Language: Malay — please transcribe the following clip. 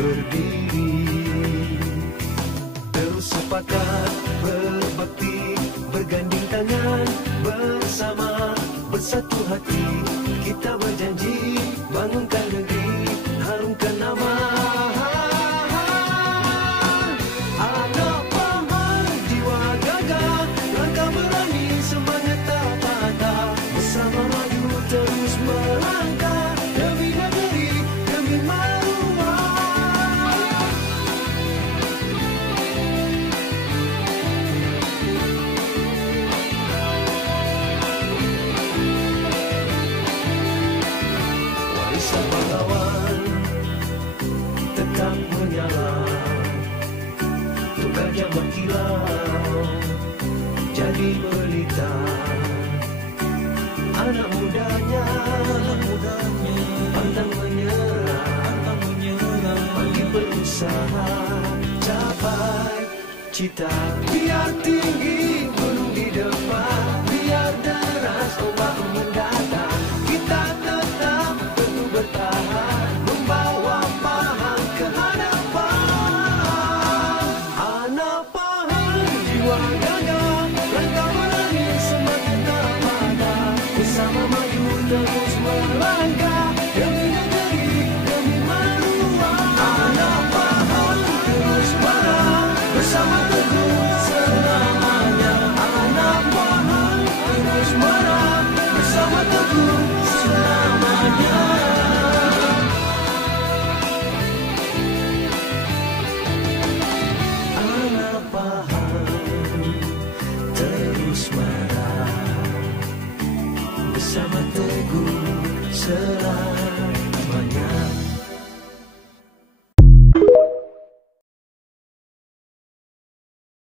berdiri, terus sepakat berbakti, berganding tangan bersama, bersatu hati. Kita berjanji bangunkan negeri, harumkan nama. Anak Pahang, jiwa gagah, langkah berani, semangat tak patah, bersama maju terus melangkah demi negeri, demi maruah. Warisan pahlawan tetap menyala, untuk gajah berkilau jadi pelita. Anak mudanya pantang menyerah, bagi berusaha capai cita. Biar tinggi gunung di depan, biar deras ombak mendatang, kita tetap teguh bertahan, membawa Pahang ke hadapan. Anak Pahang, jiwa gagah, langkah berani, semangat tak patah, bersama maju terus melangkah demi negeri, demi maruah. Anak Pahang terus marah, bersama teguh selamanya. Anak Pahang terus marah, bersama teguh selamanya. Anak Pahang terus marah, bersama teguh selamanya.